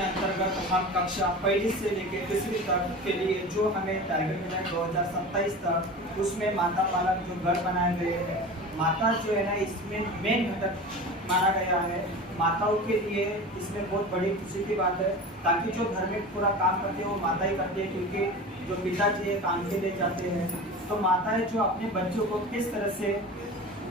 के अंतर्गत हम कक्षा पहली से लेकर तीसरी तक के लिए जो हमें टारगेट मिला है 2027 तक, उसमें माता पालक जो घर बनाए गए हैं, माता जो है ना इसमें मेन घटक माना गया है। माताओं के लिए इसमें बहुत बड़ी खुशी की बात है, ताकि जो घर में पूरा काम करते हैं वो माता ही करती है, क्योंकि जो पिताजी है काम के लिए जाते हैं। तो माताएं जो अपने बच्चों को किस तरह से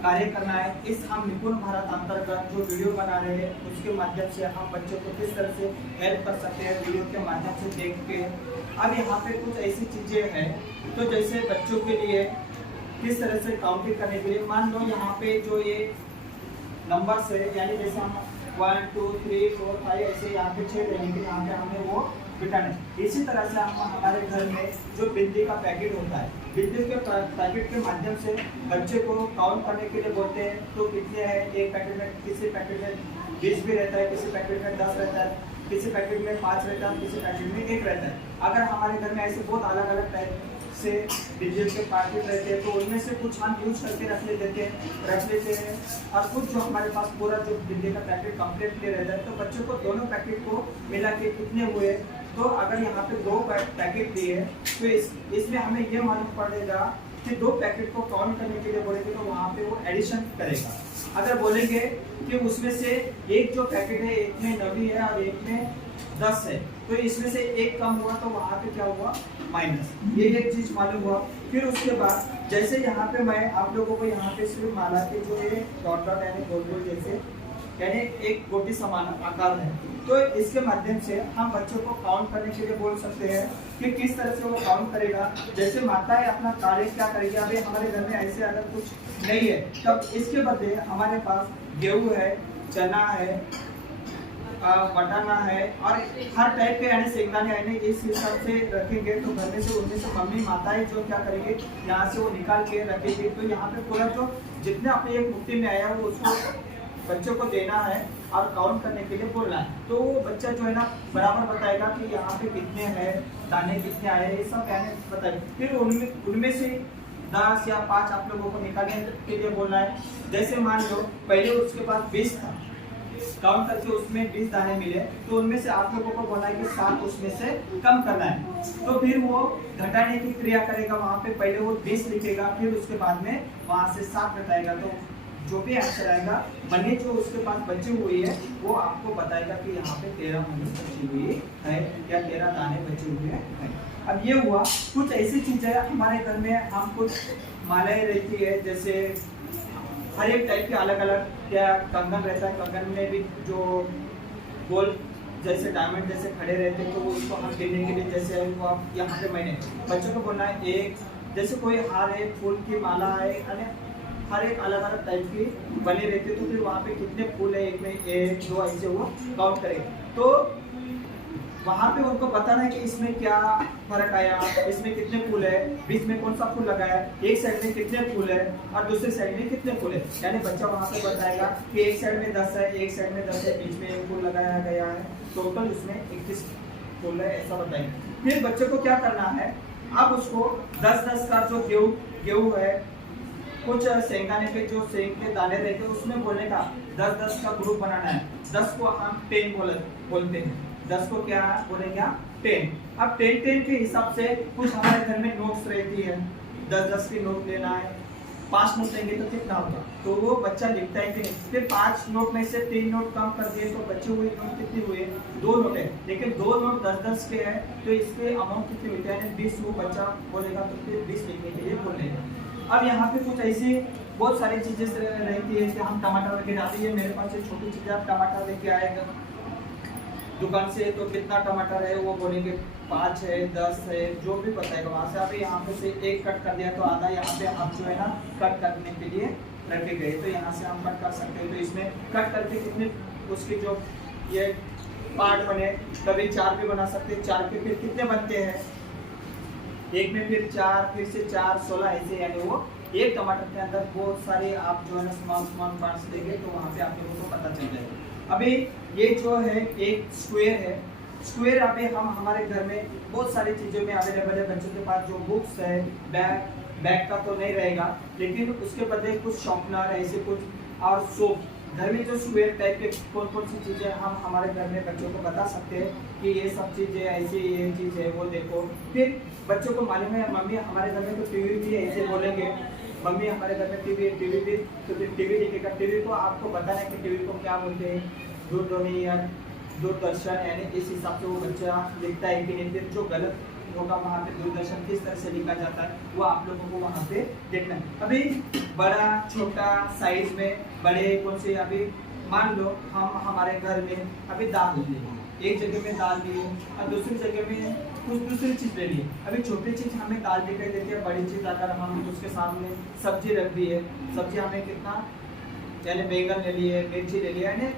कार्य करना है, इस हम निपुण भारत अंतर्गत जो वीडियो बना रहे हैं उसके माध्यम से हम बच्चों को किस तरह से हेल्प कर सकते हैं वीडियो के माध्यम से देख के। अब यहाँ पे कुछ ऐसी चीज़ें हैं, तो जैसे बच्चों के लिए किस तरह से काउंटिंग करने के लिए, मान लो यहाँ पे जो ये नंबर्स है, यानी जैसे हम 1 2 3 4 5 ऐसे यहाँ पे 6 लेने के यहाँ पे हमें वो बिठाना है। इसी तरह से हम हमारे घर में जो बिजली का पैकेट होता है, बिजली के पैकेट के माध्यम से बच्चे को काउंट करने के लिए बोलते हैं। तो कितने हैं, एक पैकेट में, किसी पैकेट में 20 भी रहता है, किसी पैकेट में 10 रहता है, किसी पैकेट में 5 रहता है, किसी पैकेट में 1 रहता है। अगर हमारे घर में ऐसे बहुत अलग अलग टाइप से बिजली के पैकेट रहते हैं, तो उनमें से कुछ हम यूज करके रख लेते हैं और कुछ जो हमारे पास पूरा जो बिजली का पैकेट कंप्लीट ले रहता है। तो बच्चों को दोनों पैकेट को मिला के कितने हुए, तो अगर यहाँ पे 2 पैकेट दिए तो इसमें हमें ये मालूम पड़ेगा कि 2 पैकेट को काउंट करने के लिए बोलेंगे तो वहाँ पे वो एडिशन करेगा। अगर बोलेंगे कि उसमें से एक जो पैकेट है, एक में 9 है और एक में 10 है, तो इसमें से एक कम हुआ तो वहाँ पे क्या हुआ, माइनस। ये एक चीज मालूम हुआ। फिर उसके बाद जैसे यहाँ पे मैं आप लोगों को यहाँ पे सिर्फ माना कि जो ये डॉट डॉट यानी गोल गोल जैसे यानी एक गोटी समान आकार है, तो इसके माध्यम से हम बच्चों को काउंट करने के लिए बोल सकते हैं कि किस तरह से वो काउंट करेगा। जैसे माताएं अपना कार्य क्या करेगी, अभी हमारे घर में ऐसे अगर कुछ नहीं है तब इसके बदले हमारे पास गेहूँ है, चना है, बटाना है और हर टाइप के यानी शेंगदाने यानी इस हिसाब से रखेंगे। तो घर में से उनमें से मम्मी माताएं जो क्या करेंगे, यहाँ से वो निकाल के रखेंगे। तो यहाँ पे पूरा जो जितने अपने एक मुट्ठी में आया वो उसको बच्चों को देना है और काउंट करने के लिए बोलना है। तो वो बच्चा जो है ना बराबर बताएगा कि यहाँ पे कितने हैं, दाने कितने आए, ये सब यानी बताएगा। फिर उनमें से 10 या 5 आप लोगों को निकालने के लिए बोलना है। जैसे मान लो पहले उसके पास 20 था, काउंट करके उसमें 20 दाने मिले, तो उनमें से आप लोगों को बोला है कि 7 उसमें से कम करना है। तो फिर वो घटाने की क्रिया करेगा, वहाँ पे पहले वो 20 लिखेगा, फिर उसके बाद में वहाँ से 7 घटाएगा। तो जो भी आंसर आएगा, मनी जो उसके पास बची हुई है वो आपको बताएगा कि यहाँ पे 13 मनी बची हुई है या 13 दाने बचे हुए हैं। अब ये हुआ, कुछ ऐसी चीजें हमारे घर में हम कुछ मालाएं रहती है, जैसे हर एक टाइप के अलग अलग क्या कंगन रहता है, कंगन में भी जो गोल जैसे डायमंड जैसे खड़े रहते हैं, तो वो उसको हम देने के लिए जैसे वो आप यहाँ पे मैंने बच्चों को बोलना है एक, जैसे कोई हार है, फूल की माला है, हर एक अलग अलग टाइप की बने रहते, तो फिर वहाँ पे कितने फूल है, एक में 1 2 ऐसे वो काउंट करेगा। तो वहाँ पे उनको बताना है कि इसमें क्या फर्क आया, इसमें कितने फूल है, बीच में कौन सा फूल लगाया है, एक साइड में कितने फूल है और दूसरे साइड में कितने फूल है। यानी बच्चा वहाँ पे बताएगा कि एक साइड में 10 है, एक साइड में 10 है, बीच में 1 फूल लगाया गया है, टोटल उसमें 21 फूल है, ऐसा बताएंगे। फिर बच्चे को क्या करना है, अब उसको 10-10 का जो गेहूँ है, कुछ शेंगदाने पे जो सेंग के दाने रहते हैं उसमें बोलने का 10-10 का ग्रुप बनाना है। 10 को हम 10 बोलते हैं, 10 को क्या बोलेंगे 10। अब 10 के हिसाब से कुछ हमारे घर में नोट्स रहती है, 10-10 की नोट लेना है, 5 नोट लेंगे तो कितना होगा, तो वो बच्चा लिखता है कि नहीं। फिर 5 नोट में से 3 नोट कम कर दिए तो बचे हुए नोट कितनी हुए, 2 नोट है, लेकिन 2 नोट 10-10 के हैं, तो इसके अमाउंट कितनी होती है, 20 वो बच्चा बोलेगा, तो फिर 20 लिखने के लिए बोलेगा। अब यहाँ पे कुछ ऐसी बहुत सारी चीजें रहती है कि हम टमाटर लेके जाते हैं, मेरे पास एक छोटी चीज आप टमाटर लेके आएगा दुकान से, तो कितना टमाटर है वो बोलेंगे 5 है, 10 है, जो भी बताएगा। वहाँ से आप यहाँ पे से 1 कट कर दिया तो आधा यहाँ पे आप जो है ना कट करने के लिए रखे गए, तो यहाँ से हम कट कर सकते हैं। तो इसमें कट करके कितने उसके जो ये पार्ट बने, कभी 4 भी बना सकते हैं, 4 के फिर कितने बनते हैं, एक में फिर 4, फिर से 4, 16 ऐसे, यानी वो एक टमाटर के अंदर बहुत सारे आप जो है ना स्मॉल पार्ट्स देंगे, तो वहाँ पे आप लोगों को पता चल जाएगा। अभी ये जो है एक स्क्वायर है, स्क्वायर अभी हम हमारे घर में बहुत सारी चीज़ों में अवेलेबल है। बच्चों के पास जो बुक्स है, बैग का तो नहीं रहेगा, लेकिन उसके बदले कुछ शॉर्पनर ऐसे कुछ और सोप घर में जो स्वेयर टाइप के कौन कौन सी चीज़ें हम हमारे घर में बच्चों को बता सकते हैं कि ये सब चीज़ें ऐसी, ये चीज़ है वो देखो। फिर बच्चों को मालूम है मम्मी हमारे घर में तो टीवी भी है, ऐसे बोलेंगे मम्मी हमारे घर में टीवी है, टीवी भी, तो फिर टीवी दिखेगा। टीवी को आपको बताना है कि टीवी को क्या बोलते हैं, दूरध्वनि या दूरदर्शन, यानी इस हिसाब से वो बच्चा लिखता है कि नहीं। फिर जो गलत होगा वहाँ पे दूरदर्शन किस तरह से लिखा जाता है वो आप लोगों को वहाँ पे देखना है। अभी बड़ा छोटा साइज में बड़े कौन से, अभी मान लो हम हमारे घर में अभी दाल लिए, एक जगह में दाल लिए और दूसरी जगह में कुछ दूसरी चीज़ ले ली। अभी छोटी चीज़ हमें दाल दिखाई देती है, बड़ी चीज़ अगर हम उसके सामने सब्जी रख दी है, सब्जी हमें कितना, यानी बैंगन ले लिए, मिर्ची ले लिया, यानी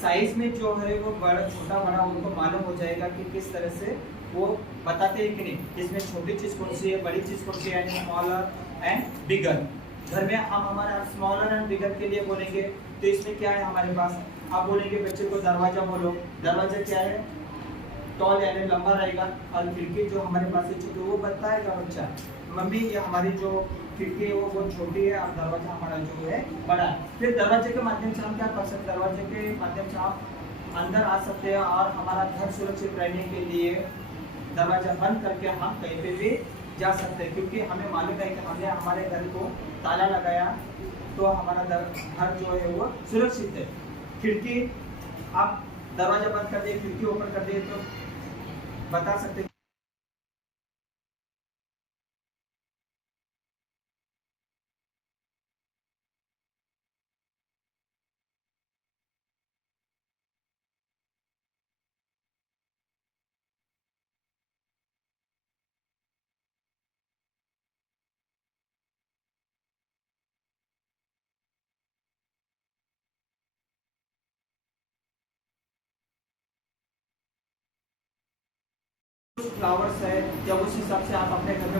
साइज में जो है वो बड़ा छोटा बड़ा उनको मालूम हो जाएगा कि किस तरह से वो बताते हैं कि नहीं इसमें छोटी चीज़ कौन सी है, बड़ी चीज़ कौन सी है, यानी स्मॉलर एंड बिगर। घर में हम हमारा स्मॉलर एंड बिगर के लिए बोलेंगे तो इसमें क्या है हमारे पास, आप बोलेंगे बच्चे को दरवाजा बोलो, दरवाजा क्या है, टॉल यानी लंबा रहेगा, और खिड़की जो हमारे पास है छोटी, वो बताएगा बच्चा मम्मी ये हमारी जो खिड़की है वो बहुत छोटी है और दरवाजा हमारा जो है बड़ा है। फिर दरवाजे के माध्यम से हम क्या कर सकते हैं, दरवाजे के माध्यम से आप अंदर आ सकते हैं और हमारा घर सुरक्षित रहने के लिए दरवाजा बंद करके हम कहीं पे भी जा सकते हैं, क्योंकि हमें मालूम है कि हमने हमारे घर को ताला लगाया तो हमारा घर जो है वो सुरक्षित है। खिड़की आप दरवाजा बंद कर दिए, खिड़की ओपन कर दिए तो बता सकते हैं। फ्लावर्स है या उस हिसाब से आप अपने घर में